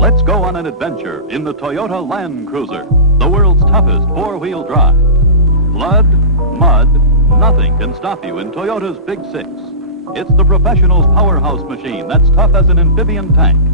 Let's go on an adventure in the Toyota Landcruiser, the world's toughest four-wheel drive. Blood, mud, nothing can stop you in Toyota's Big Six. It's the professional's powerhouse machine that's tough as an amphibian tank.